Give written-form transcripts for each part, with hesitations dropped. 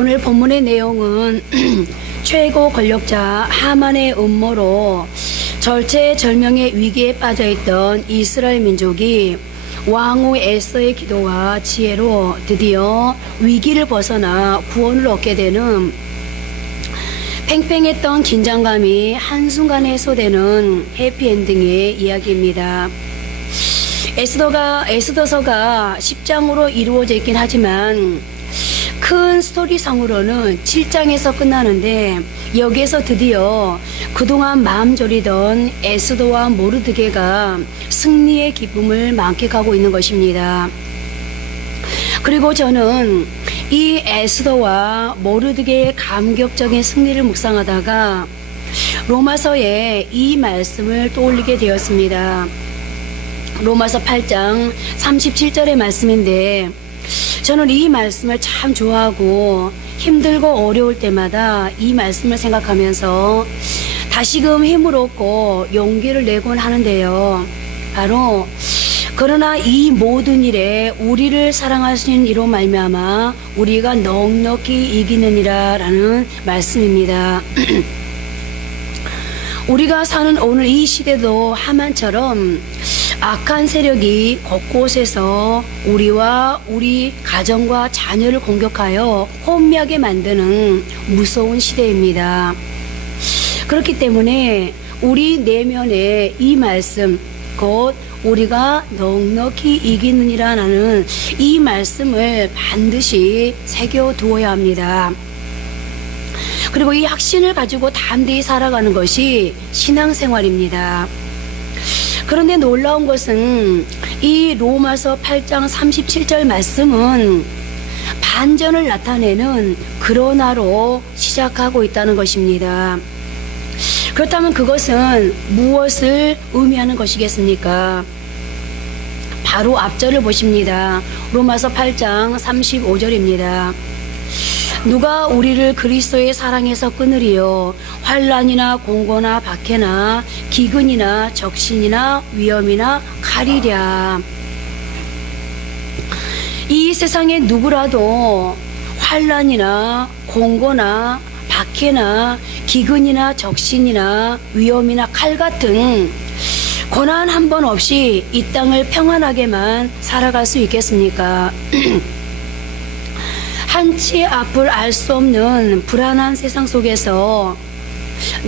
오늘 본문의 내용은 최고 권력자 하만의 음모로 절체절명의 위기에 빠져있던 이스라엘 민족이 왕후 에스더의 기도와 지혜로 드디어 위기를 벗어나 구원을 얻게 되는, 팽팽했던 긴장감이 한순간에 해소되는 해피엔딩의 이야기입니다. 에스더서가 10장으로 이루어져 있긴 하지만 큰 스토리상으로는 7장에서 끝나는데, 여기에서 드디어 그동안 마음 졸이던 에스더와 모르드게가 승리의 기쁨을 만끽하고 있는 것입니다. 그리고 저는 이 에스더와 모르드게의 감격적인 승리를 묵상하다가 로마서의 이 말씀을 떠올리게 되었습니다. 로마서 8장 37절의 말씀인데, 저는 이 말씀을 참 좋아하고 힘들고 어려울 때마다 이 말씀을 생각하면서 다시금 힘을 얻고 용기를 내곤 하는데요. 바로 그러나 이 모든 일에 우리를 사랑하시는 이로 말미암아 우리가 넉넉히 이기느니라 라는 말씀입니다. 우리가 사는 오늘 이 시대도 하만처럼 악한 세력이 곳곳에서 우리와 우리 가정과 자녀를 공격하여 혼미하게 만드는 무서운 시대입니다. 그렇기 때문에 우리 내면에 이 말씀, 곧 우리가 넉넉히 이기느니라 라는 이 말씀을 반드시 새겨두어야 합니다. 그리고 이 확신을 가지고 담대히 살아가는 것이 신앙생활입니다. 그런데 놀라운 것은 이 로마서 8장 37절 말씀은 반전을 나타내는 그러나로 시작하고 있다는 것입니다. 그렇다면 그것은 무엇을 의미하는 것이겠습니까? 바로 앞절을 보십니다. 로마서 8장 35절입니다. 누가 우리를 그리스도의 사랑에서 끊으리요? 환난이나 공고나 박해나 기근이나 적신이나 위험이나 칼이랴. 이 세상에 누구라도 환난이나 공고나 박해나 기근이나 적신이나 위험이나 칼 같은 고난 한 번 없이 이 땅을 평안하게만 살아갈 수 있겠습니까? 한치 앞을 알 수 없는 불안한 세상 속에서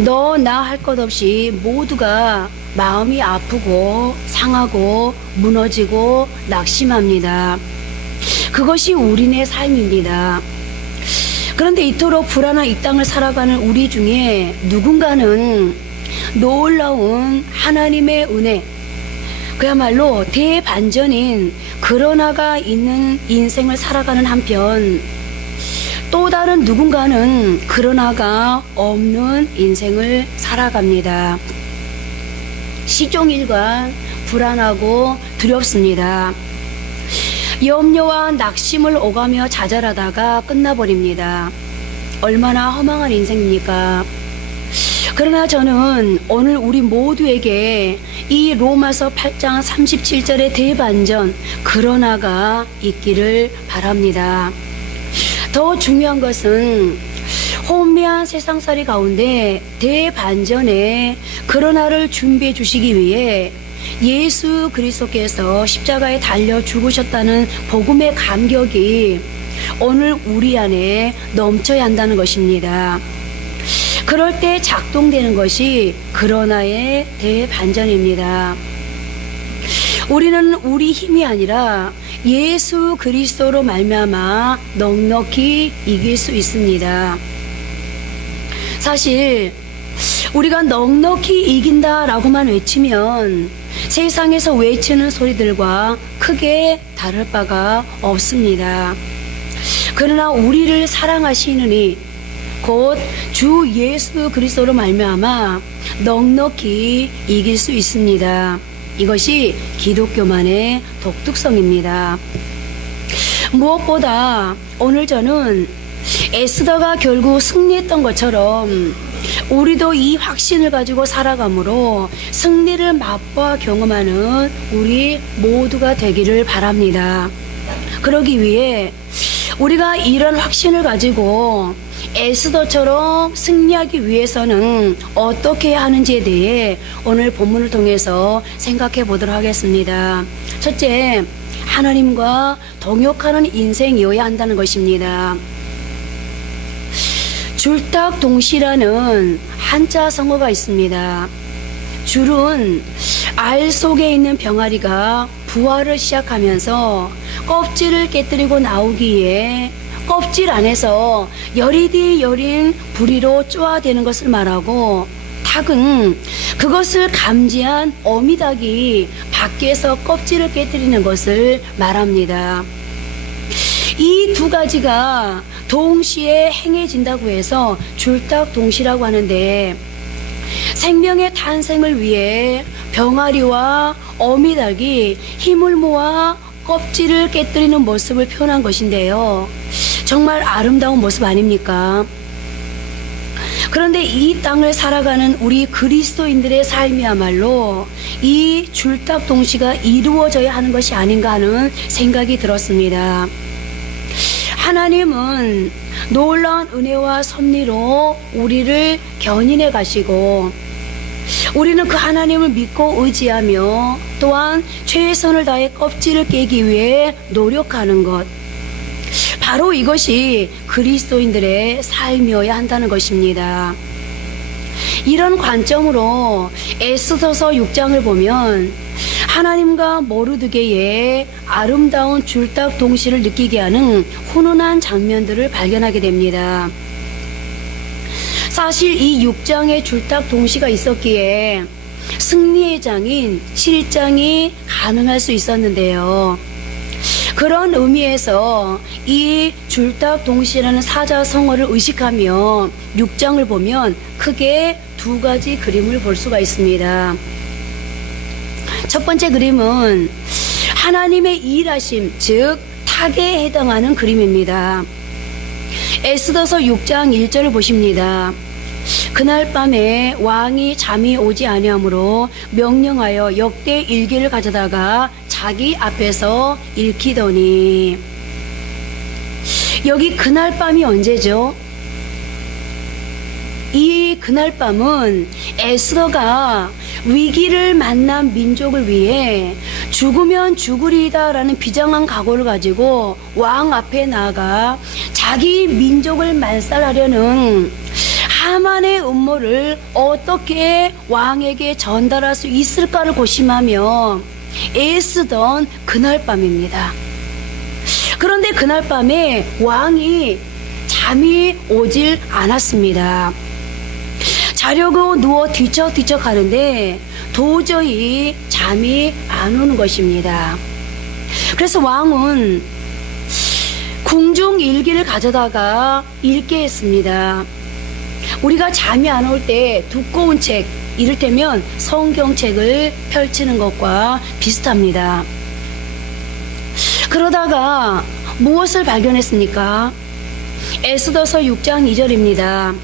너 나 할 것 없이 모두가 마음이 아프고 상하고 무너지고 낙심합니다. 그것이 우리네 삶입니다. 그런데 이토록 불안한 이 땅을 살아가는 우리 중에 누군가는 놀라운 하나님의 은혜, 그야말로 대반전인 그러나가 있는 인생을 살아가는 한편, 또 다른 누군가는 그러나가 없는 인생을 살아갑니다. 시종일관 불안하고 두렵습니다. 염려와 낙심을 오가며 좌절하다가 끝나버립니다. 얼마나 허망한 인생입니까? 그러나 저는 오늘 우리 모두에게 이 로마서 8장 37절의 대반전, 그러나가 있기를 바랍니다. 더 중요한 것은 혼미한 세상살이 가운데 대반전의 그러나를 준비해 주시기 위해 예수 그리스도께서 십자가에 달려 죽으셨다는 복음의 감격이 오늘 우리 안에 넘쳐야 한다는 것입니다. 그럴 때 작동되는 것이 그러나의 대반전입니다. 우리는 우리 힘이 아니라 예수 그리스도로 말미암아 넉넉히 이길 수 있습니다. 사실 우리가 넉넉히 이긴다라고만 외치면 세상에서 외치는 소리들과 크게 다를 바가 없습니다. 그러나 우리를 사랑하시는 이 곧 주 예수 그리스도로 말미암아 넉넉히 이길 수 있습니다. 이것이 기독교만의 독특성입니다. 무엇보다 오늘 저는 에스더가 결국 승리했던 것처럼 우리도 이 확신을 가지고 살아감으로 승리를 맛보아 경험하는 우리 모두가 되기를 바랍니다. 그러기 위해 우리가 이런 확신을 가지고 에스더처럼 승리하기 위해서는 어떻게 해야 하는지에 대해 오늘 본문을 통해서 생각해 보도록 하겠습니다. 첫째, 하나님과 동역하는 인생이어야 한다는 것입니다. 줄탁동시라는 한자 성어가 있습니다. 줄은 알 속에 있는 병아리가 부화를 시작하면서 껍질을 깨뜨리고 나오기에 껍질 안에서 여리디 여린 부리로 쪼아대는 것을 말하고, 닭은 그것을 감지한 어미닭이 밖에서 껍질을 깨뜨리는 것을 말합니다. 이 두 가지가 동시에 행해진다고 해서 줄탁동시라고 하는데, 생명의 탄생을 위해 병아리와 어미닭이 힘을 모아 껍질을 깨뜨리는 모습을 표현한 것인데요. 정말 아름다운 모습 아닙니까? 그런데 이 땅을 살아가는 우리 그리스도인들의 삶이야말로 이 줄탁동시가 이루어져야 하는 것이 아닌가 하는 생각이 들었습니다. 하나님은 놀라운 은혜와 섭리로 우리를 견인해 가시고, 우리는 그 하나님을 믿고 의지하며 또한 최선을 다해 껍질을 깨기 위해 노력하는 것, 바로 이것이 그리스도인들의 삶이어야 한다는 것입니다. 이런 관점으로 에스더서 6장을 보면 하나님과 모르드게의 아름다운 줄탁동시를 느끼게 하는 훈훈한 장면들을 발견하게 됩니다. 사실 이 6장의 줄탁동시가 있었기에 승리의 장인 7장이 가능할 수 있었는데요. 그런 의미에서 이 줄탁동시라는 사자성어를 의식하며 6장을 보면 크게 두 가지 그림을 볼 수가 있습니다. 첫 번째 그림은 하나님의 일하심, 즉 탁에 해당하는 그림입니다. 에스더서 6장 1절을 보십니다. 그날 밤에 왕이 잠이 오지 아니하므로 명령하여 역대 일기를 가져다가 자기 앞에서 읽히더니, 여기 그날 밤이 언제죠? 이 그날 밤은 에스더가 위기를 만난 민족을 위해 죽으면 죽으리다 라는 비장한 각오를 가지고 왕 앞에 나아가 자기 민족을 말살하려는 하만의 음모를 어떻게 왕에게 전달할 수 있을까를 고심하며 애쓰던 그날 밤입니다. 그런데 그날 밤에 왕이 잠이 오질 않았습니다. 자려고 누워 뒤척뒤척 하는데 도저히 잠이 안 오는 것입니다. 그래서 왕은 궁중 일기를 가져다가 읽게 했습니다. 우리가 잠이 안 올 때 두꺼운 책, 이를테면 성경책을 펼치는 것과 비슷합니다. 그러다가 무엇을 발견했습니까? 에스더서 6장 2절입니다.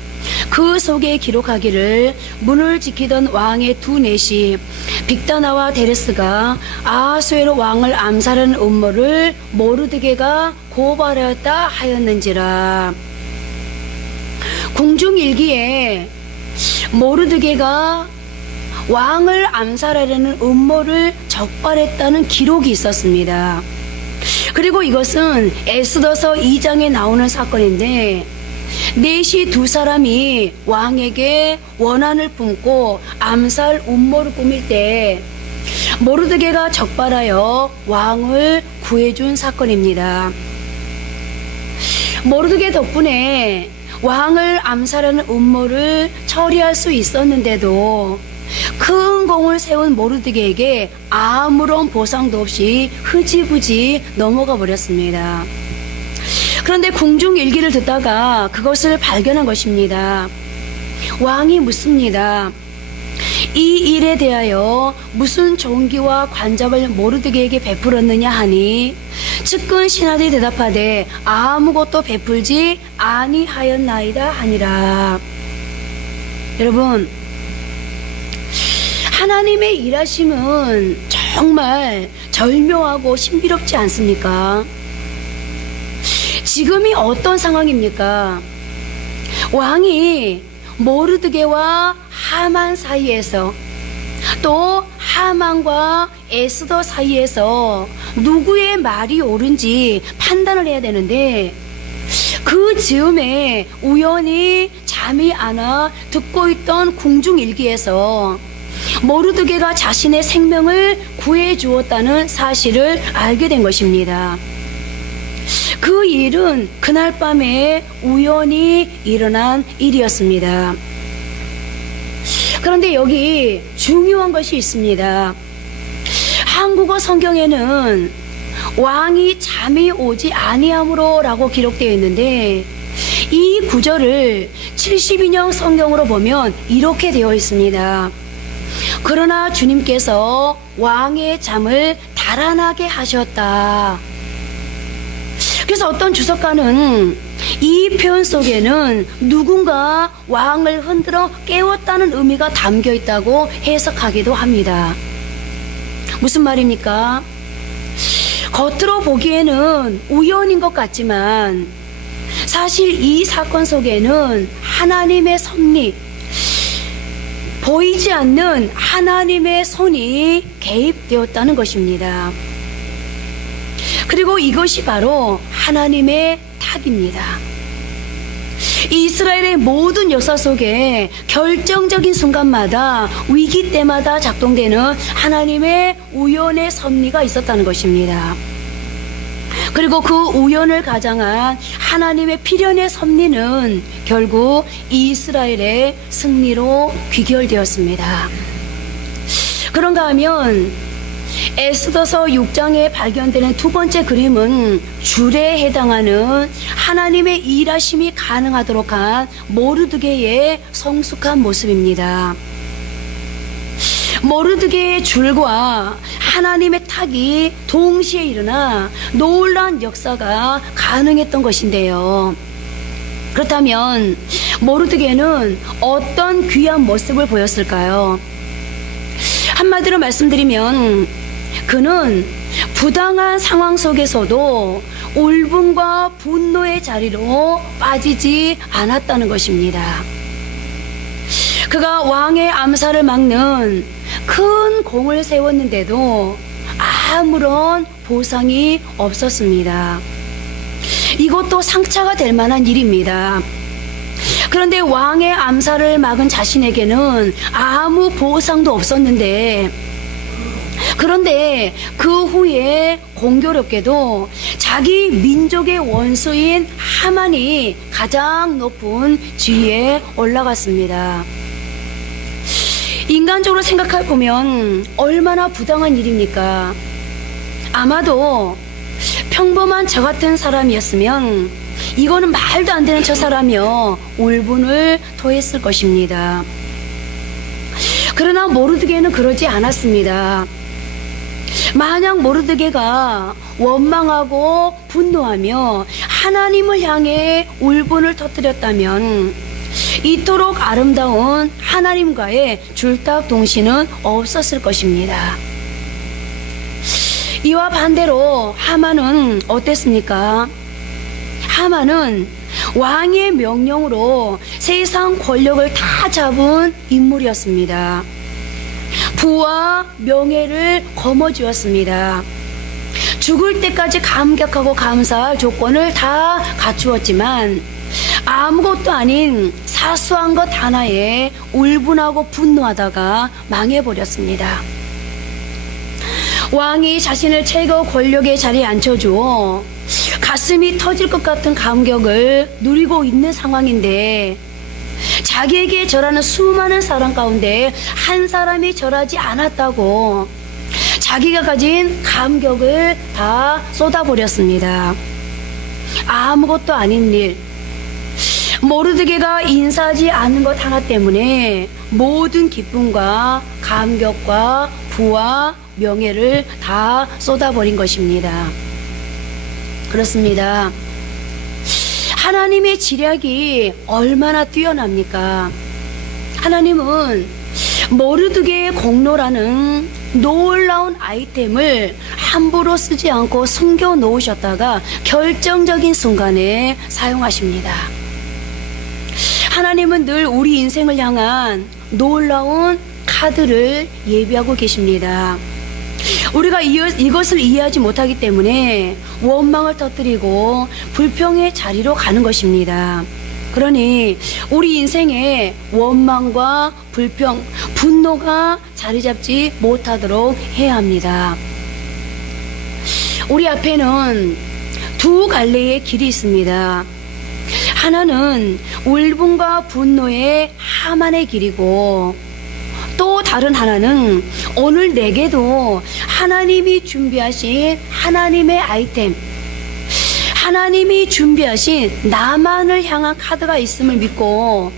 그 속에 기록하기를 문을 지키던 왕의 두 넷이 빅다나와 데레스가 아하수에로 왕을 암살하는 음모를 모르드게가 고발하였다 하였는지라. 궁중일기에 모르드게가 왕을 암살하려는 음모를 적발했다는 기록이 있었습니다. 그리고 이것은 에스더서 2장에 나오는 사건인데, 넷이 두 사람이 왕에게 원한을 품고 암살 음모를 꾸밀 때 모르드게가 적발하여 왕을 구해준 사건입니다. 모르드게 덕분에 왕을 암살하는 음모를 처리할 수 있었는데도 큰 공을 세운 모르드게에게 아무런 보상도 없이 흐지부지 넘어가 버렸습니다. 그런데 궁중 일기를 듣다가 그것을 발견한 것입니다. 왕이 묻습니다. 이 일에 대하여 무슨 존귀와 관잡을 모르드게에게 베풀었느냐 하니, 측근 신하들이 대답하되 아무것도 베풀지 아니하였나이다 하니라. 여러분, 하나님의 일하심은 정말 절묘하고 신비롭지 않습니까? 지금이 어떤 상황입니까? 왕이 모르드게와 하만 사이에서, 또 하만과 에스더 사이에서 누구의 말이 옳은지 판단을 해야 되는데, 그 즈음에 우연히 잠이 안 와 듣고 있던 궁중일기에서 모르드게가 자신의 생명을 구해 주었다는 사실을 알게 된 것입니다. 그 일은 그날 밤에 우연히 일어난 일이었습니다. 그런데 여기 중요한 것이 있습니다. 한국어 성경에는 왕이 잠이 오지 아니함으로 라고 기록되어 있는데, 이 구절을 72년 성경으로 보면 이렇게 되어 있습니다. 그러나 주님께서 왕의 잠을 달아나게 하셨다. 그래서 어떤 주석가는 이 표현 속에는 누군가 왕을 흔들어 깨웠다는 의미가 담겨 있다고 해석하기도 합니다. 무슨 말입니까? 겉으로 보기에는 우연인 것 같지만 사실 이 사건 속에는 하나님의 섭리, 보이지 않는 하나님의 손이 개입되었다는 것입니다. 그리고 이것이 바로 하나님의 탁입니다. 이스라엘의 모든 역사 속에 결정적인 순간마다, 위기 때마다 작동되는 하나님의 우연의 섭리가 있었다는 것입니다. 그리고 그 우연을 가장한 하나님의 필연의 섭리는 결국 이스라엘의 승리로 귀결되었습니다. 그런가 하면 에스더서 6장에 발견되는 두 번째 그림은 줄에 해당하는 하나님의 일하심이 가능하도록 한 모르드게의 성숙한 모습입니다. 모르드게의 줄과 하나님의 탁이 동시에 일어나 놀라운 역사가 가능했던 것인데요. 그렇다면 모르드게는 어떤 귀한 모습을 보였을까요? 한마디로 말씀드리면 그는 부당한 상황 속에서도 울분과 분노의 자리로 빠지지 않았다는 것입니다. 그가 왕의 암살을 막는 큰 공을 세웠는데도 아무런 보상이 없었습니다. 이것도 상처가 될 만한 일입니다. 그런데 왕의 암살을 막은 자신에게는 아무 보상도 없었는데, 그런데 그 후에 공교롭게도 자기 민족의 원수인 하만이 가장 높은 지위에 올라갔습니다. 인간적으로 생각해 보면 얼마나 부당한 일입니까? 아마도 평범한 저 같은 사람이었으면 이거는 말도 안 되는 저 사람이여 울분을 토했을 것입니다. 그러나 모르드게는 그러지 않았습니다. 만약 모르드게가 원망하고 분노하며 하나님을 향해 울분을 터뜨렸다면 이토록 아름다운 하나님과의 줄딱 동시는 없었을 것입니다. 이와 반대로 하만은 어땠습니까? 하만은 왕의 명령으로 세상 권력을 다 잡은 인물이었습니다. 부와 명예를 거머쥐었습니다. 죽을 때까지 감격하고 감사할 조건을 다 갖추었지만 아무것도 아닌 사소한 것 하나에 울분하고 분노하다가 망해버렸습니다. 왕이 자신을 최고 권력의 자리에 앉혀주어 가슴이 터질 것 같은 감격을 누리고 있는 상황인데, 자기에게 절하는 수많은 사람 가운데 한 사람이 절하지 않았다고 자기가 가진 감격을 다 쏟아버렸습니다. 아무것도 아닌 일, 모르드게가 인사하지 않은 것 하나 때문에 모든 기쁨과 감격과 부와 명예를 다 쏟아버린 것입니다. 그렇습니다. 하나님의 지략이 얼마나 뛰어납니까? 하나님은 모르드게의 공로라는 놀라운 아이템을 함부로 쓰지 않고 숨겨 놓으셨다가 결정적인 순간에 사용하십니다. 하나님은 늘 우리 인생을 향한 놀라운 카드를 예비하고 계십니다. 우리가 이것을 이해하지 못하기 때문에 원망을 터뜨리고 불평의 자리로 가는 것입니다. 그러니 우리 인생에 원망과 불평, 분노가 자리 잡지 못하도록 해야 합니다. 우리 앞에는 두 갈래의 길이 있습니다. 하나는 울분과 분노의 하만의 길이고, 또 다른 하나는 오늘 내게도 하나님이 준비하신 하나님의 아이템, 하나님이 준비하신 나만을 향한 카드가 있음을 믿고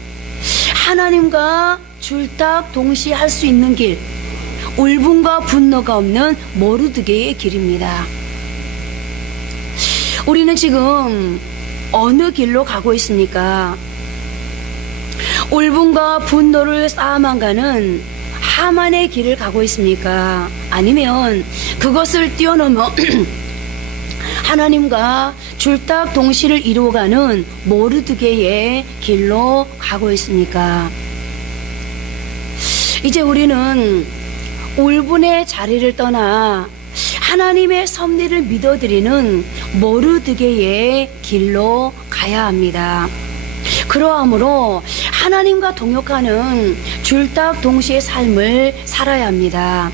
하나님과 줄딱 동시에 할 수 있는 길, 울분과 분노가 없는 모르드게의 길입니다. 우리는 지금 어느 길로 가고 있습니까? 울분과 분노를 쌓아만 가는 하만의 길을 가고 있습니까? 아니면 그것을 뛰어넘어 하나님과 줄딱 동시를 이루어가는 모르드게의 길로 가고 있습니까? 이제 우리는 울분의 자리를 떠나 하나님의 섭리를 믿어드리는 모르드게의 길로 가야 합니다. 그러함으로 하나님과 동역하는 줄딱 동시의 삶을 살아야 합니다.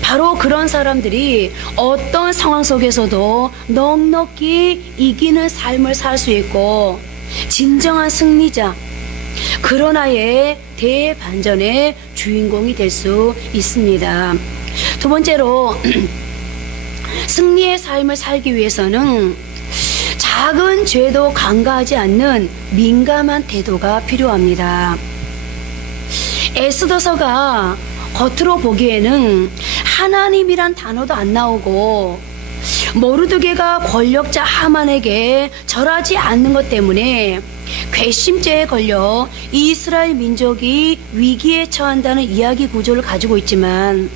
바로 그런 사람들이 어떤 상황 속에서도 넉넉히 이기는 삶을 살 수 있고 진정한 승리자, 그러나의 대반전의 주인공이 될 수 있습니다. 두 번째로 승리의 삶을 살기 위해서는 작은 죄도 간과하지 않는 민감한 태도가 필요합니다. 에스더서가 겉으로 보기에는 하나님이란 단어도 안 나오고 모르드게가 권력자 하만에게 절하지 않는 것 때문에 괘씸죄에 걸려 이스라엘 민족이 위기에 처한다는 이야기 구조를 가지고 있지만,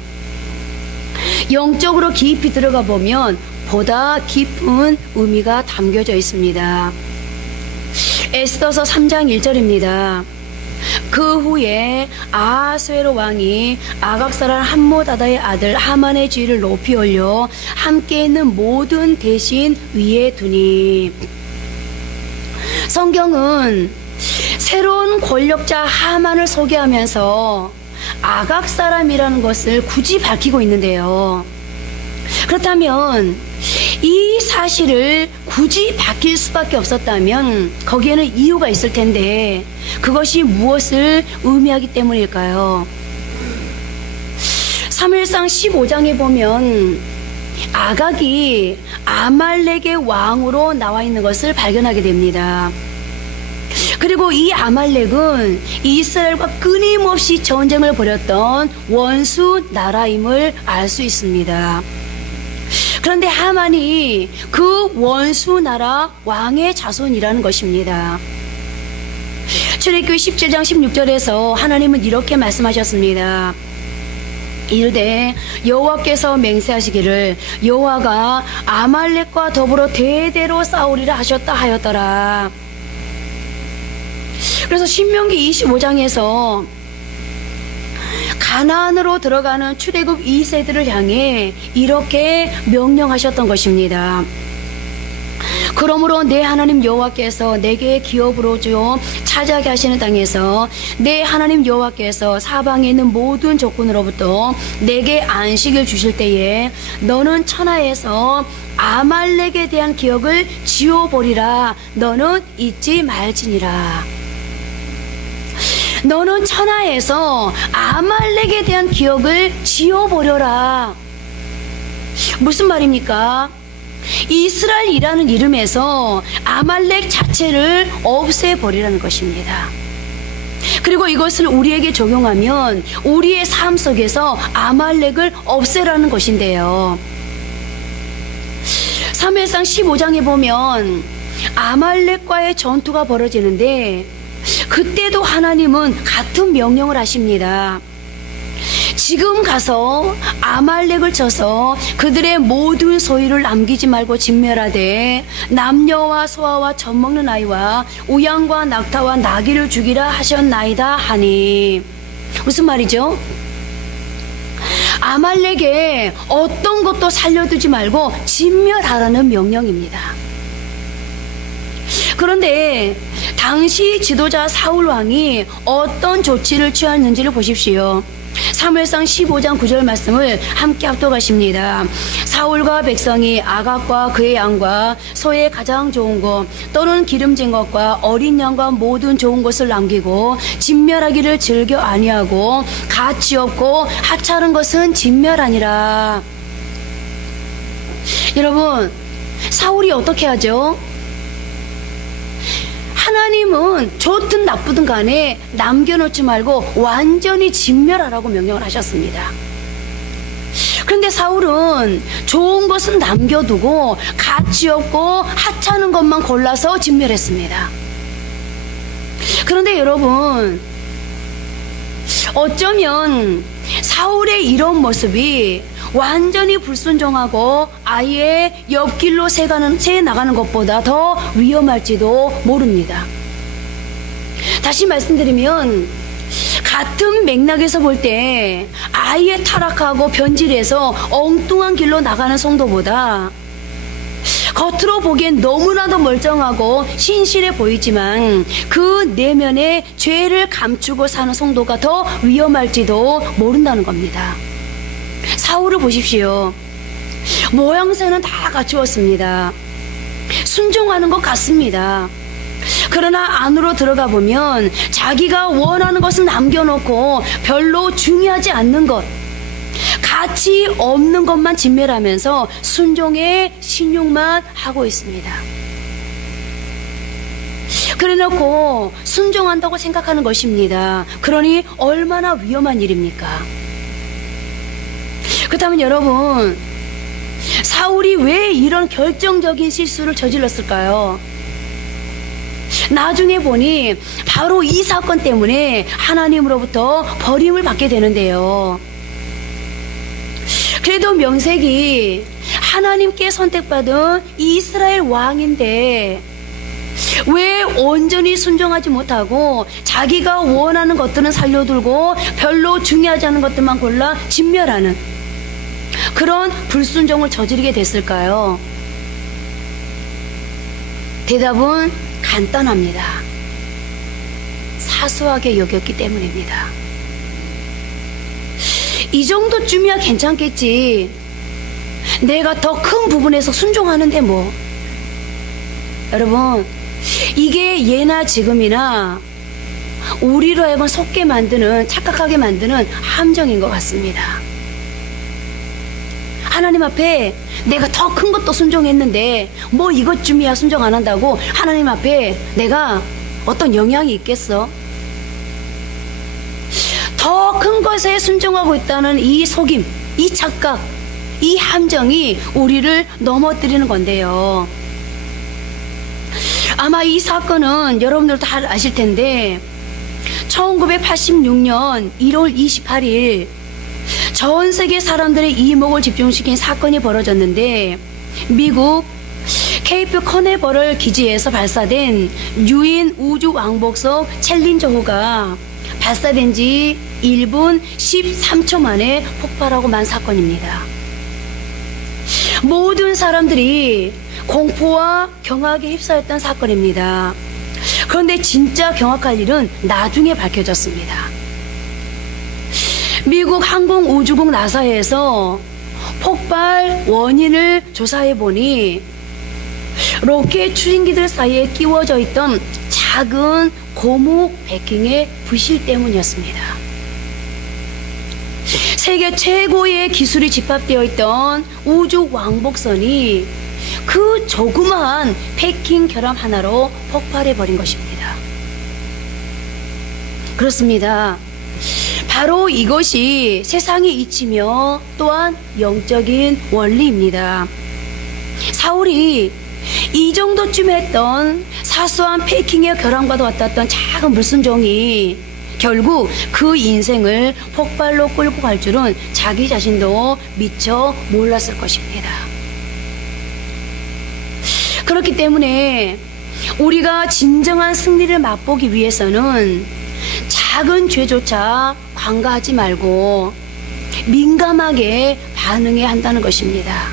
영적으로 깊이 들어가 보면 보다 깊은 의미가 담겨져 있습니다. 에스더서 3장 1절입니다. 그 후에 아하수에로 왕이 아각사람 함모다다의 아들 하만의 지위를 높이 올려 함께 있는 모든 대신 위에 두니. 성경은 새로운 권력자 하만을 소개하면서 아각사람이라는 것을 굳이 밝히고 있는데요. 그렇다면 이 사실을 굳이 밝힐 수밖에 없었다면 거기에는 이유가 있을 텐데 그것이 무엇을 의미하기 때문일까요? 사무엘상 15장에 보면 아각이 아말렉의 왕으로 나와 있는 것을 발견하게 됩니다. 그리고 이 아말렉은 이스라엘과 끊임없이 전쟁을 벌였던 원수 나라임을 알 수 있습니다. 그런데 하만이 그 원수 나라 왕의 자손이라는 것입니다. 출애굽기 17장 16절에서 하나님은 이렇게 말씀하셨습니다. 이르되 여호와께서 맹세하시기를 여호와가 아말렉과 더불어 대대로 싸우리라 하셨다 하였더라. 그래서 신명기 25장에서 가나안으로 들어가는 출애굽 2세들을 향해 이렇게 명령하셨던 것입니다. 그러므로 내 하나님 여호와께서 내게 기업으로 주어 차지하게 하시는 땅에서 내 하나님 여호와께서 사방에 있는 모든 적군으로부터 내게 안식을 주실 때에 너는 천하에서 아말렉에 대한 기억을 지워버리라. 너는 잊지 말지니라. 너는 천하에서 아말렉에 대한 기억을 지워버려라. 무슨 말입니까? 이스라엘이라는 이름에서 아말렉 자체를 없애버리라는 것입니다. 그리고 이것을 우리에게 적용하면 우리의 삶 속에서 아말렉을 없애라는 것인데요. 사무엘상 15장에 보면 아말렉과의 전투가 벌어지는데 그때도 하나님은 같은 명령을 하십니다. 지금 가서 아말렉을 쳐서 그들의 모든 소유를 남기지 말고 진멸하되 남녀와 소아와 젖먹는 아이와 우양과 낙타와 나귀를 죽이라 하셨나이다 하니. 무슨 말이죠? 아말렉에 어떤 것도 살려두지 말고 진멸하라는 명령입니다. 그런데 당시 지도자 사울 왕이 어떤 조치를 취했는지를 보십시오. 사무엘상 15장 9절 말씀을 함께 합독하십니다. 사울과 백성이 아각과 그의 양과 소의 가장 좋은 것 또는 기름진 것과 어린 양과 모든 좋은 것을 남기고 진멸하기를 즐겨 아니하고 가치 없고 하찮은 것은 진멸하니라. 여러분, 사울이 어떻게 하죠? 하나님은 좋든 나쁘든 간에 남겨놓지 말고 완전히 진멸하라고 명령을 하셨습니다. 그런데 사울은 좋은 것은 남겨두고 가치 없고 하찮은 것만 골라서 진멸했습니다. 그런데 여러분, 어쩌면 사울의 이런 모습이 완전히 불순종하고 아예 옆길로 새 나가는 것보다 더 위험할지도 모릅니다. 다시 말씀드리면 같은 맥락에서 볼 때 아예 타락하고 변질해서 엉뚱한 길로 나가는 성도보다 겉으로 보기엔 너무나도 멀쩡하고 신실해 보이지만 그 내면에 죄를 감추고 사는 성도가 더 위험할지도 모른다는 겁니다. 사울을 보십시오. 모양새는 다 갖추었습니다. 순종하는 것 같습니다. 그러나 안으로 들어가 보면 자기가 원하는 것을 남겨놓고 별로 중요하지 않는 것, 가치 없는 것만 진멸하면서 순종의 신용만 하고 있습니다. 그래놓고 순종한다고 생각하는 것입니다. 그러니 얼마나 위험한 일입니까? 그렇다면 여러분, 사울이 왜 이런 결정적인 실수를 저질렀을까요? 나중에 보니 바로 이 사건 때문에 하나님으로부터 버림을 받게 되는데요. 그래도 명색이 하나님께 선택받은 이스라엘 왕인데 왜 온전히 순종하지 못하고 자기가 원하는 것들은 살려두고 별로 중요하지 않은 것들만 골라 진멸하는 그런 불순종을 저지르게 됐을까요? 대답은 간단합니다. 사소하게 여겼기 때문입니다. 이 정도쯤이야 괜찮겠지. 내가 더 큰 부분에서 순종하는데 뭐. 여러분, 이게 예나 지금이나 우리로 하여금 속게 만드는, 착각하게 만드는 함정인 것 같습니다. 하나님 앞에 내가 더 큰 것도 순종했는데 뭐 이것쯤이야 순종 안 한다고 하나님 앞에 내가 어떤 영향이 있겠어? 더 큰 것에 순종하고 있다는 이 속임, 이 착각, 이 함정이 우리를 넘어뜨리는 건데요. 아마 이 사건은 여러분들도 다 아실 텐데 1986년 1월 28일 전 세계 사람들의 이목을 집중시킨 사건이 벌어졌는데 미국 케이프 커네버럴 기지에서 발사된 유인 우주 왕복선 챌린저호가 발사된 지 1분 13초 만에 폭발하고 만 사건입니다. 모든 사람들이 공포와 경악에 휩싸였던 사건입니다. 그런데 진짜 경악할 일은 나중에 밝혀졌습니다. 미국 항공우주국 나사에서 폭발 원인을 조사해 보니 로켓 추진기들 사이에 끼워져 있던 작은 고무 베킹의 부실 때문이었습니다. 세계 최고의 기술이 집합되어 있던 우주 왕복선이 그 조그마한 패킹 결함 하나로 폭발해 버린 것입니다. 그렇습니다. 바로 이것이 세상의 이치며 또한 영적인 원리입니다. 사울이 이 정도쯤 했던 사소한 패킹의 결함과도 같았던 작은 불순종이 결국 그 인생을 폭발로 끌고 갈 줄은 자기 자신도 미처 몰랐을 것입니다. 그렇기 때문에 우리가 진정한 승리를 맛보기 위해서는 작은 죄조차 관가하지 말고 민감하게 반응해야 한다는 것입니다.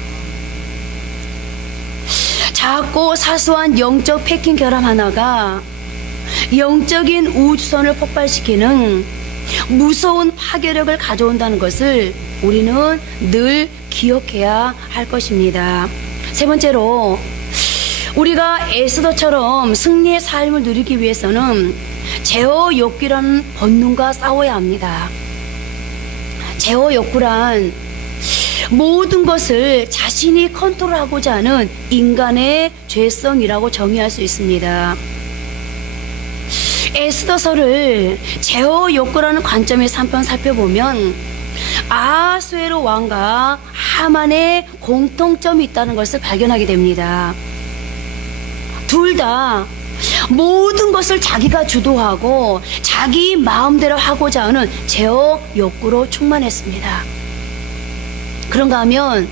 작고 사소한 영적 패킹 결함 하나가 영적인 우주선을 폭발시키는 무서운 파괴력을 가져온다는 것을 우리는 늘 기억해야 할 것입니다. 세 번째로, 우리가 에스더처럼 승리의 삶을 누리기 위해서는 제어 욕구라는 본능과 싸워야 합니다. 제어 욕구란 모든 것을 자신이 컨트롤하고자 하는 인간의 죄성이라고 정의할 수 있습니다. 에스더서를 제어 욕구라는 관점에서 한편 살펴보면 아하수에로 왕과 하만의 공통점이 있다는 것을 발견하게 됩니다. 둘 다 모든 것을 자기가 주도하고 자기 마음대로 하고자 하는 제어 욕구로 충만했습니다. 그런가 하면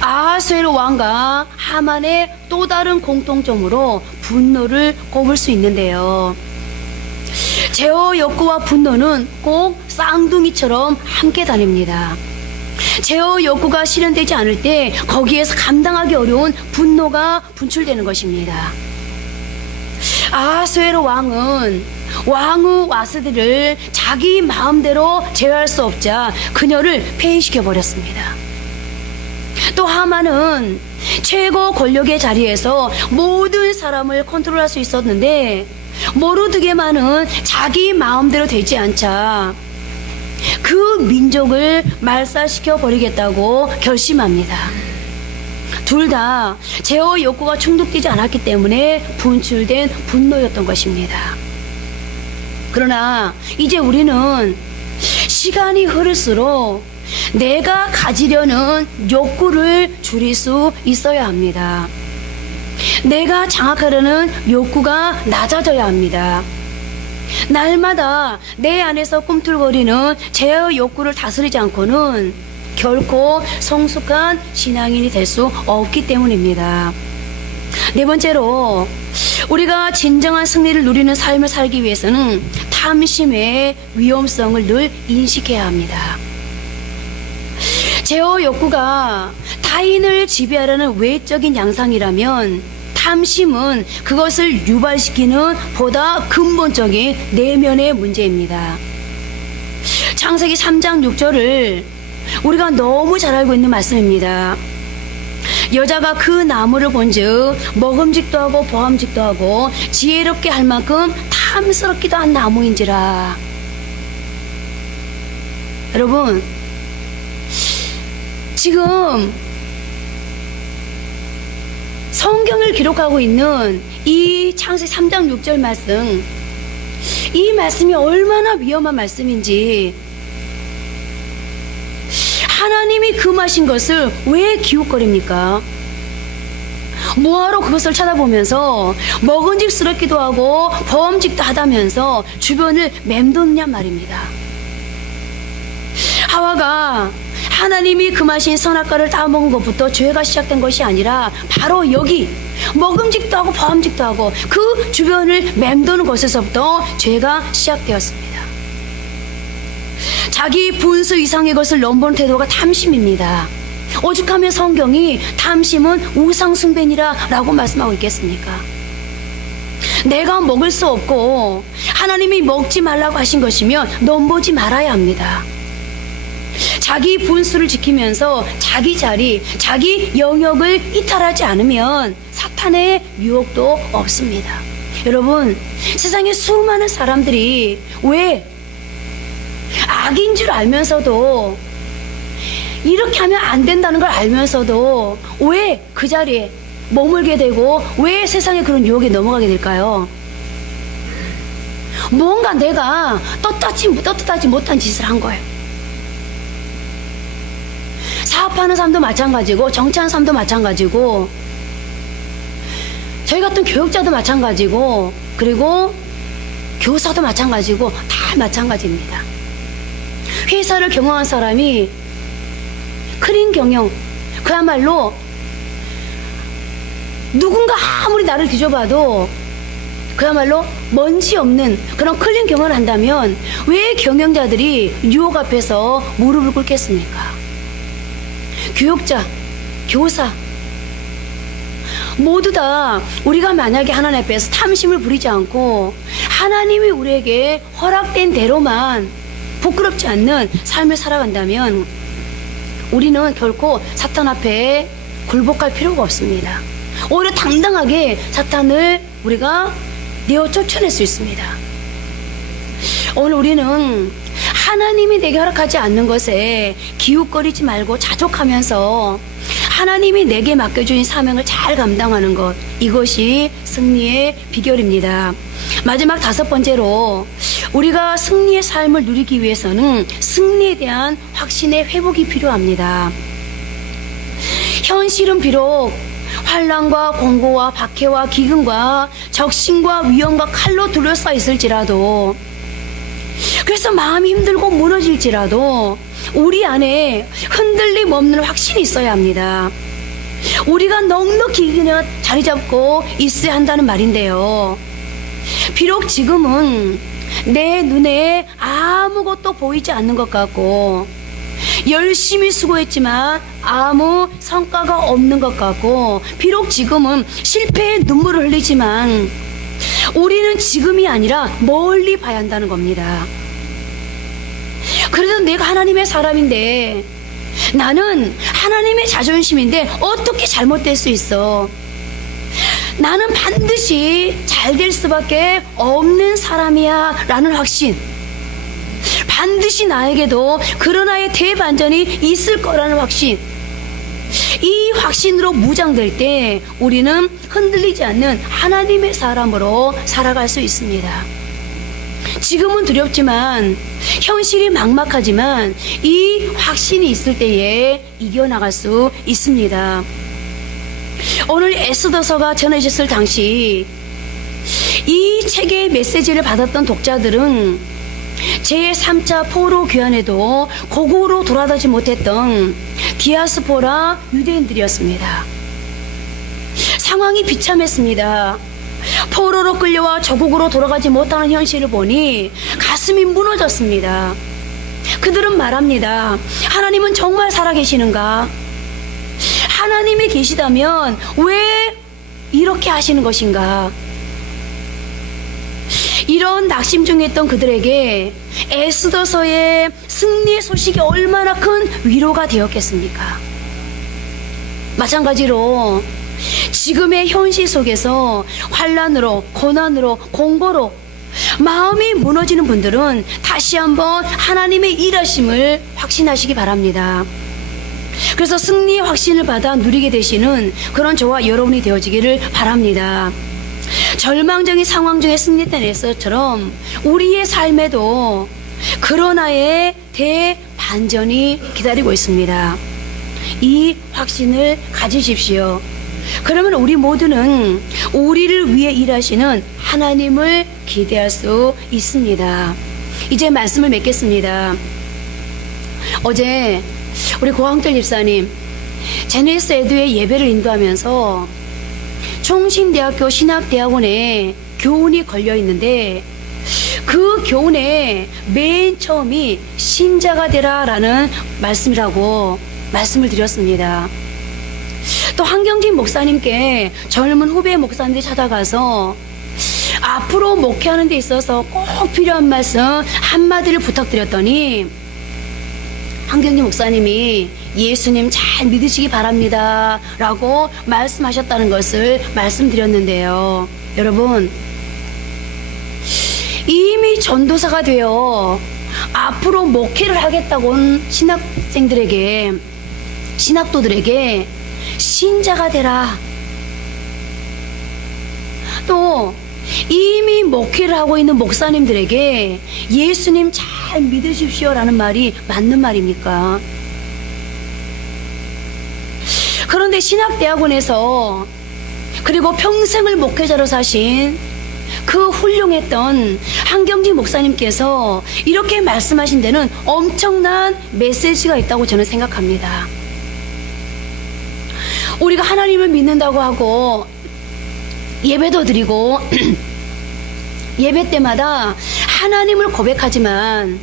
아하수에로 왕과 하만의 또 다른 공통점으로 분노를 꼽을 수 있는데요. 제어 욕구와 분노는 꼭 쌍둥이처럼 함께 다닙니다. 제어 욕구가 실현되지 않을 때 거기에서 감당하기 어려운 분노가 분출되는 것입니다. 아하수에로 왕은 왕후 와스디를 자기 마음대로 제어할 수 없자 그녀를 폐위시켜 버렸습니다. 또 하만은 최고 권력의 자리에서 모든 사람을 컨트롤할 수 있었는데 모르드게만은 자기 마음대로 되지 않자 그 민족을 말살시켜 버리겠다고 결심합니다. 둘 다 제어 욕구가 충족되지 않았기 때문에 분출된 분노였던 것입니다. 그러나 이제 우리는 시간이 흐를수록 내가 가지려는 욕구를 줄일 수 있어야 합니다. 내가 장악하려는 욕구가 낮아져야 합니다. 날마다 내 안에서 꿈틀거리는 제어 욕구를 다스리지 않고는 결코 성숙한 신앙인이 될 수 없기 때문입니다. 네 번째로, 우리가 진정한 승리를 누리는 삶을 살기 위해서는 탐심의 위험성을 늘 인식해야 합니다. 제어 욕구가 타인을 지배하려는 외적인 양상이라면 탐심은 그것을 유발시키는 보다 근본적인 내면의 문제입니다. 창세기 3장 6절을 우리가 너무 잘 알고 있는 말씀입니다. 여자가 그 나무를 본즉 먹음직도 하고 보암직도 하고 지혜롭게 할 만큼 탐스럽기도 한 나무인지라. 여러분, 지금 성경을 기록하고 있는 이 창세기 3장 6절 말씀, 이 말씀이 얼마나 위험한 말씀인지, 하나님이 금하신 것을 왜 기웃거립니까? 뭐하러 그것을 찾아보면서 먹음직스럽기도 하고 보암직도 하다면서 주변을 맴도느냐 말입니다. 하와가 하나님이 금하신 선악과를 따먹은 것부터 죄가 시작된 것이 아니라 바로 여기 먹음직도 하고 보암직도 하고 그 주변을 맴도는 것에서부터 죄가 시작되었습니다. 자기 분수 이상의 것을 넘보는 태도가 탐심입니다. 오죽하면 성경이 탐심은 우상숭배니라 라고 말씀하고 있겠습니까? 내가 먹을 수 없고 하나님이 먹지 말라고 하신 것이면 넘보지 말아야 합니다. 자기 분수를 지키면서 자기 자리, 자기 영역을 이탈하지 않으면 사탄의 유혹도 없습니다. 여러분, 세상에 수많은 사람들이 왜 악인 줄 알면서도, 이렇게 하면 안 된다는 걸 알면서도 왜 그 자리에 머물게 되고 왜 세상에 그런 유혹에 넘어가게 될까요? 뭔가 내가 떳떳하지 못한 짓을 한 거예요. 사업하는 사람도 마찬가지고 정치하는 사람도 마찬가지고 저희 같은 교육자도 마찬가지고, 그리고 교사도 마찬가지고 다 마찬가지입니다. 회사를 경영한 사람이 클린 경영, 그야말로 누군가 아무리 나를 뒤져봐도 그야말로 먼지 없는 그런 클린 경영을 한다면 왜 경영자들이 유혹 앞에서 무릎을 꿇겠습니까? 교육자, 교사 모두 다 우리가 만약에 하나님 앞에서 탐심을 부리지 않고 하나님이 우리에게 허락된 대로만 부끄럽지 않는 삶을 살아간다면 우리는 결코 사탄 앞에 굴복할 필요가 없습니다. 오히려 당당하게 사탄을 우리가 내어 쫓아낼 수 있습니다. 오늘 우리는 하나님이 내게 허락하지 않는 것에 기웃거리지 말고 자족하면서 하나님이 내게 맡겨주신 사명을 잘 감당하는 것, 이것이 승리의 비결입니다. 마지막 5번째로 우리가 승리의 삶을 누리기 위해서는 승리에 대한 확신의 회복이 필요합니다. 현실은 비록 환난과 공고와 박해와 기근과 적신과 위험과 칼로 둘러싸 있을지라도, 그래서 마음이 힘들고 무너질지라도 우리 안에 흔들림 없는 확신이 있어야 합니다. 우리가 넉넉히 그냥 자리 잡고 있어야 한다는 말인데요. 비록 지금은 내 눈에 아무것도 보이지 않는 것 같고 열심히 수고했지만 아무 성과가 없는 것 같고 비록 지금은 실패의 눈물을 흘리지만 우리는 지금이 아니라 멀리 봐야 한다는 겁니다. 그래도 내가 하나님의 사람인데, 나는 하나님의 자존심인데 어떻게 잘못될 수 있어? 나는 반드시 잘 될 수밖에 없는 사람이야 라는 확신, 반드시 나에게도 그런 하나의 대반전이 있을 거라는 확신, 이 확신으로 무장될 때 우리는 흔들리지 않는 하나님의 사람으로 살아갈 수 있습니다. 지금은 두렵지만, 현실이 막막하지만 이 확신이 있을 때에 이겨나갈 수 있습니다. 오늘 에스더서가 전해졌을 당시 이 책의 메시지를 받았던 독자들은 제3차 포로 귀환에도 고국으로 돌아가지 못했던 디아스포라 유대인들이었습니다. 상황이 비참했습니다. 포로로 끌려와 저국으로 돌아가지 못하는 현실을 보니 가슴이 무너졌습니다. 그들은 말합니다. 하나님은 정말 살아계시는가? 하나님이 계시다면 왜 이렇게 하시는 것인가? 이런 낙심 중에 있던 그들에게 에스더서의 승리의 소식이 얼마나 큰 위로가 되었겠습니까? 마찬가지로 지금의 현실 속에서 환난으로, 고난으로, 공고로 마음이 무너지는 분들은 다시 한번 하나님의 일하심을 확신하시기 바랍니다. 그래서 승리의 확신을 받아 누리게 되시는 그런 저와 여러분이 되어지기를 바랍니다. 절망적인 상황 중에 승리했던 에스더처럼 우리의 삶에도 그런 하의 대반전이 기다리고 있습니다. 이 확신을 가지십시오. 그러면 우리 모두는 우리를 위해 일하시는 하나님을 기대할 수 있습니다. 이제 말씀을 맺겠습니다. 어제 우리 고항철 집사님 제네시스 에듀의 예배를 인도하면서 총신대학교 신학대학원에 교훈이 걸려 있는데, 그 교훈의 맨 처음이 신자가 되라 라는 말씀이라고 말씀을 드렸습니다. 또 한경진 목사님께 젊은 후배 목사님들이 찾아가서 앞으로 목회하는 데 있어서 꼭 필요한 말씀 한마디를 부탁드렸더니 한경진 목사님이 예수님 잘 믿으시기 바랍니다 라고 말씀하셨다는 것을 말씀드렸는데요. 여러분, 이미 전도사가 되어 앞으로 목회를 하겠다고 온 신학생들에게, 신학도들에게 신자가 되라, 또 이미 목회를 하고 있는 목사님들에게 예수님 잘 믿으십시오 라는 말이 맞는 말입니까? 그런데 신학대학원에서, 그리고 평생을 목회자로 사신 그 훌륭했던 한경진 목사님께서 이렇게 말씀하신 데는 엄청난 메시지가 있다고 저는 생각합니다. 우리가 하나님을 믿는다고 하고 예배도 드리고 예배 때마다 하나님을 고백하지만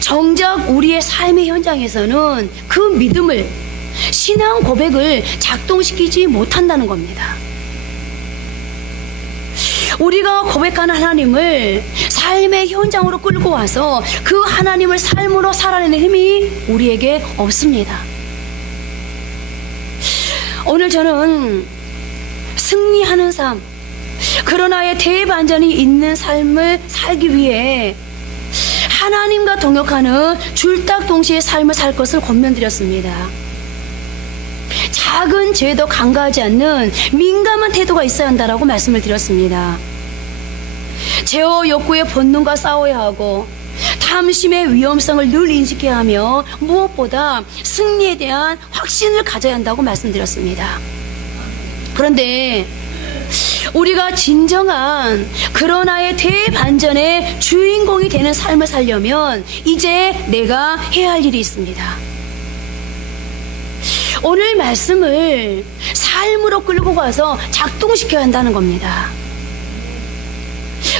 정작 우리의 삶의 현장에서는 그 믿음을, 신앙 고백을 작동시키지 못한다는 겁니다. 우리가 고백하는 하나님을 삶의 현장으로 끌고 와서 그 하나님을 삶으로 살아내는 힘이 우리에게 없습니다. 오늘 저는 승리하는 삶, 그러나의 대반전이 있는 삶을 살기 위해 하나님과 동역하는 줄딱동시의 삶을 살 것을 권면드렸습니다. 작은 죄도 간과하지 않는 민감한 태도가 있어야 한다라고 말씀을 드렸습니다. 제어 욕구의 본능과 싸워야 하고 탐심의 위험성을 늘 인식해야 하며 무엇보다 승리에 대한 확신을 가져야 한다고 말씀드렸습니다. 그런데 우리가 진정한 그러나의 대반전의 주인공이 되는 삶을 살려면 이제 내가 해야 할 일이 있습니다. 오늘 말씀을 삶으로 끌고 가서 작동시켜야 한다는 겁니다.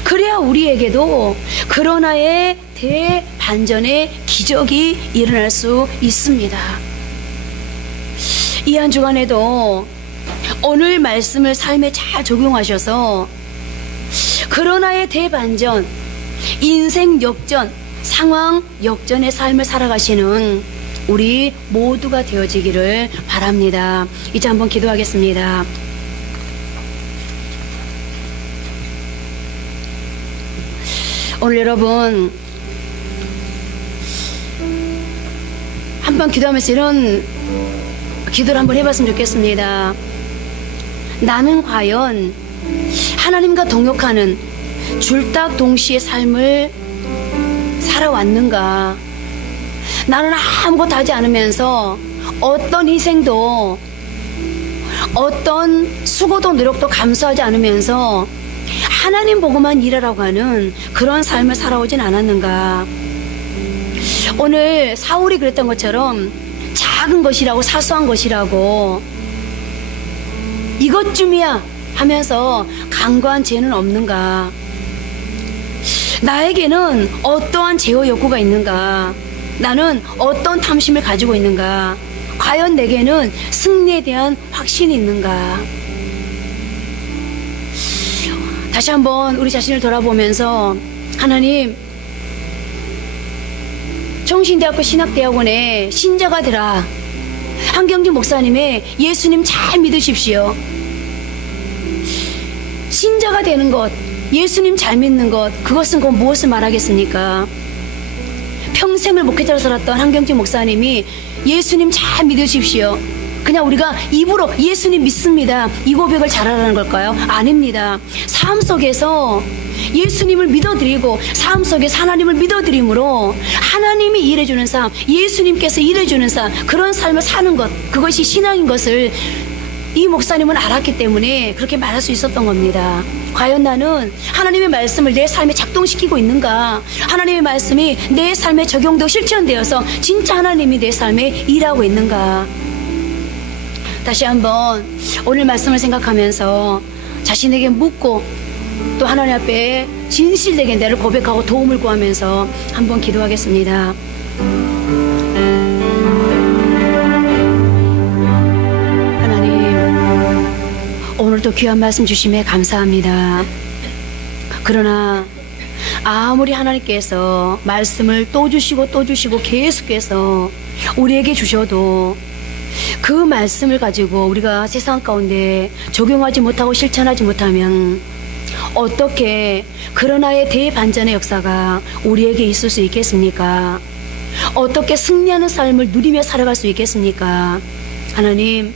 그래야 우리에게도 그러나의 대반전의 기적이 일어날 수 있습니다. 이 한 주간에도 오늘 말씀을 삶에 잘 적용하셔서 그러나의 대반전, 인생 역전, 상황 역전의 삶을 살아가시는 우리 모두가 되어지기를 바랍니다. 이제 한번 기도하겠습니다. 오늘 여러분 한번 기도하면서 이런 기도를 한번 해봤으면 좋겠습니다. 나는 과연 하나님과 동역하는 줄딱동시의 삶을 살아왔는가? 나는 아무것도 하지 않으면서 어떤 희생도, 어떤 수고도 노력도 감수하지 않으면서 하나님 보고만 일하라고 하는 그런 삶을 살아오진 않았는가? 오늘 사울이 그랬던 것처럼 작은 것이라고, 사소한 것이라고, 이것쯤이야 하면서 간과한 죄는 없는가? 나에게는 어떠한 제어 욕구가 있는가? 나는 어떤 탐심을 가지고 있는가? 과연 내게는 승리에 대한 확신이 있는가? 다시 한번 우리 자신을 돌아보면서 하나님, 청신대학교 신학대학원의 신자가 되라. 한경진 목사님의 예수님 잘 믿으십시오. 신자가 되는 것, 예수님 잘 믿는 것, 그것은 곧 무엇을 말하겠습니까? 평생을 목회자로 살았던 한경진 목사님이 예수님 잘 믿으십시오. 그냥 우리가 입으로 예수님 믿습니다, 이 고백을 잘하라는 걸까요? 아닙니다. 삶 속에서 예수님을 믿어드리고 삶 속에서 하나님을 믿어드림으로 하나님이 일해주는 삶, 예수님께서 일해주는 삶, 그런 삶을 사는 것, 그것이 신앙인 것을 이 목사님은 알았기 때문에 그렇게 말할 수 있었던 겁니다. 과연 나는 하나님의 말씀을 내 삶에 작동시키고 있는가? 하나님의 말씀이 내 삶에 적용되고 실천되어서 진짜 하나님이 내 삶에 일하고 있는가? 다시 한번 오늘 말씀을 생각하면서 자신에게 묻고 또 하나님 앞에 진실되게 나를 고백하고 도움을 구하면서 한번 기도하겠습니다. 하나님, 오늘도 귀한 말씀 주심에 감사합니다. 그러나 아무리 하나님께서 말씀을 또 주시고 또 주시고 계속해서 우리에게 주셔도 그 말씀을 가지고 우리가 세상 가운데 적용하지 못하고 실천하지 못하면 어떻게 그러나의 대반전의 역사가 우리에게 있을 수 있겠습니까? 어떻게 승리하는 삶을 누리며 살아갈 수 있겠습니까? 하나님,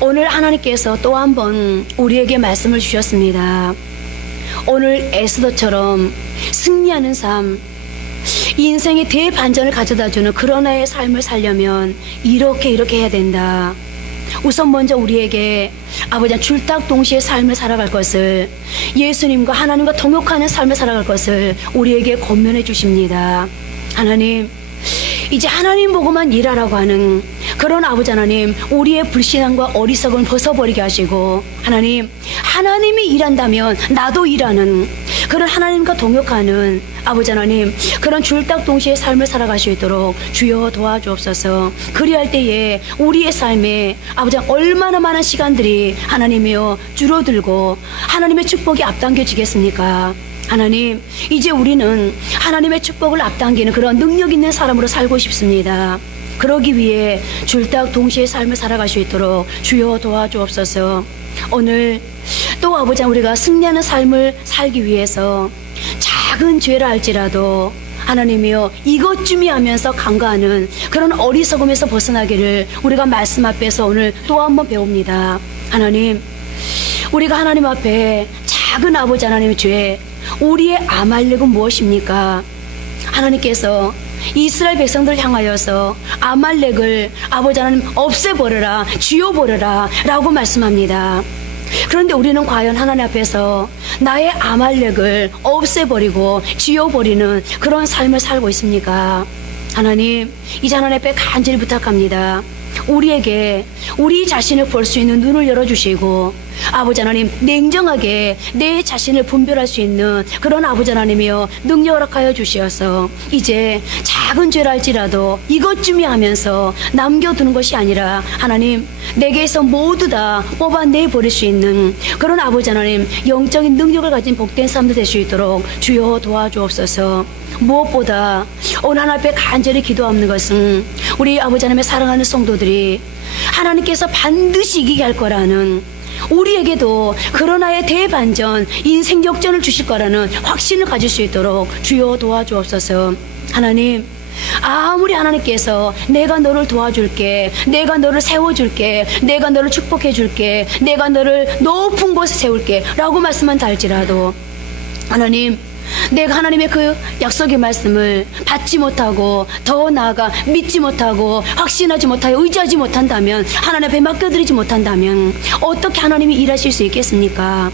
오늘 하나님께서 또 한 번 우리에게 말씀을 주셨습니다. 오늘 에스더처럼 승리하는 삶, 인생의 대반전을 가져다주는 그러나의 삶을 살려면 이렇게 해야 된다. 우선 먼저 우리에게 아버지 줄딱 동시에 삶을 살아갈 것을, 예수님과 하나님과 동역하는 삶을 살아갈 것을 우리에게 권면해 주십니다. 하나님, 이제 하나님 보고만 일하라고 하는 그런 아버지 하나님, 우리의 불신앙과 어리석음을 벗어버리게 하시고, 하나님, 하나님이 일한다면 나도 일하는 그런 하나님과 동역하는 아버지 하나님, 그런 줄딱 동시에 삶을 살아갈 수 있도록 주여 도와주옵소서. 그리할 때에 우리의 삶에 아버지 얼마나 많은 시간들이 하나님이여 줄어들고 하나님의 축복이 앞당겨지겠습니까? 하나님, 이제 우리는 하나님의 축복을 앞당기는 그런 능력 있는 사람으로 살고 싶습니다. 그러기 위해 줄딱 동시에 삶을 살아갈 수 있도록 주여 도와주옵소서. 오늘 또 아버지, 우리가 승리하는 삶을 살기 위해서 작은 죄라 할지라도 하나님이여 이것쯤이 하면서 간과하는 그런 어리석음에서 벗어나기를 우리가 말씀 앞에서 오늘 또 한번 배웁니다. 하나님, 우리가 하나님 앞에 작은 아버지 하나님의 죄, 우리의 아말렉은 무엇입니까? 하나님께서 이스라엘 백성들을 향하여서 아말렉을 아버지 하나님 없애버려라, 쥐어버려라 라고 말씀합니다. 그런데 우리는 과연 하나님 앞에서 나의 아말렉을 없애버리고 쥐어버리는 그런 삶을 살고 있습니까? 하나님, 이제 하나님 앞에 간절히 부탁합니다. 우리에게 우리 자신을 볼 수 있는 눈을 열어주시고, 아버지 하나님, 냉정하게 내 자신을 분별할 수 있는 그런 아버지 하나님이여 능력 허락하여 주시어서 이제 작은 죄라 할지라도 이것쯤이 하면서 남겨두는 것이 아니라 하나님, 내게서 모두 다 뽑아내버릴 수 있는 그런 아버지 하나님, 영적인 능력을 가진 복된 삶도 될 수 있도록 주여 도와주옵소서. 무엇보다 오늘 하나님 앞에 간절히 기도하는 것은 우리 아버지 하나님의 사랑하는 성도들이 하나님께서 반드시 이기게 할 거라는, 우리에게도 그러나의 대반전, 인생 역전을 주실 거라는 확신을 가질 수 있도록 주여 도와주옵소서. 하나님, 아무리 하나님께서 내가 너를 도와줄게, 내가 너를 세워줄게, 내가 너를 축복해줄게, 내가 너를 높은 곳에 세울게 라고 말씀한다 할지라도, 하나님, 내가 하나님의 그 약속의 말씀을 받지 못하고, 더 나아가 믿지 못하고, 확신하지 못하여 의지하지 못한다면, 하나님 앞에 맡겨드리지 못한다면 어떻게 하나님이 일하실 수 있겠습니까?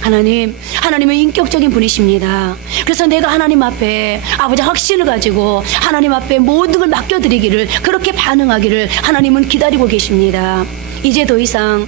하나님, 하나님은 인격적인 분이십니다. 그래서 내가 하나님 앞에 아버지 확신을 가지고 하나님 앞에 모든 걸 맡겨드리기를, 그렇게 반응하기를 하나님은 기다리고 계십니다. 이제 더 이상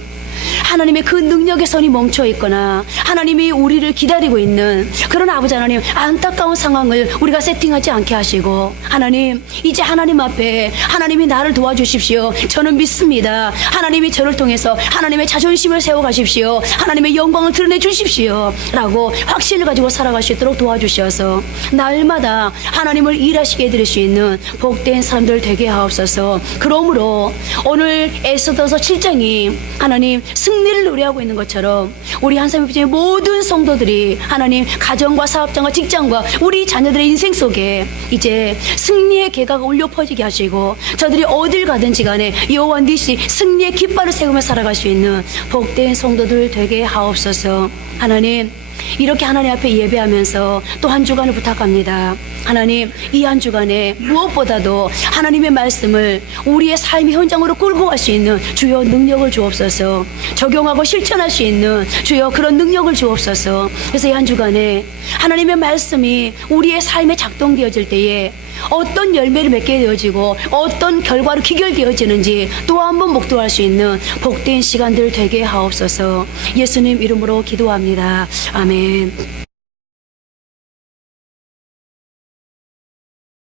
하나님의 그 능력의 손이 멈춰 있거나 하나님이 우리를 기다리고 있는 그런 아버지 하나님, 안타까운 상황을 우리가 세팅하지 않게 하시고, 하나님, 이제 하나님 앞에 하나님이 나를 도와주십시오, 저는 믿습니다, 하나님이 저를 통해서 하나님의 자존심을 세워가십시오, 하나님의 영광을 드러내 주십시오 라고 확신을 가지고 살아갈 수 있도록 도와주셔서 날마다 하나님을 일하시게 해드릴 수 있는 복된 사람들 되게 하옵소서. 그러므로 오늘 에스더서 7장이 하나님 승리를 노래하고 있는 것처럼 우리 한사님의 모든 성도들이 하나님 가정과 사업장과 직장과 우리 자녀들의 인생 속에 이제 승리의 계가가 울려 퍼지게 하시고, 저들이 어딜 가든지 간에 여호와 니시 승리의 깃발을 세우며 살아갈 수 있는 복된 성도들 되게 하옵소서. 하나님, 이렇게 하나님 앞에 예배하면서 또 한 주간을 부탁합니다. 하나님, 이 한 주간에 무엇보다도 하나님의 말씀을 우리의 삶의 현장으로 끌고 갈 수 있는 주여 능력을 주옵소서. 적용하고 실천할 수 있는 주여 그런 능력을 주옵소서. 그래서 이 한 주간에 하나님의 말씀이 우리의 삶에 작동되어질 때에 어떤 열매를 맺게 되어지고 어떤 결과로 귀결되어지는지 또 한 번 목도할 수 있는 복된 시간들 되게 하옵소서. 예수님 이름으로 기도합니다. 아멘.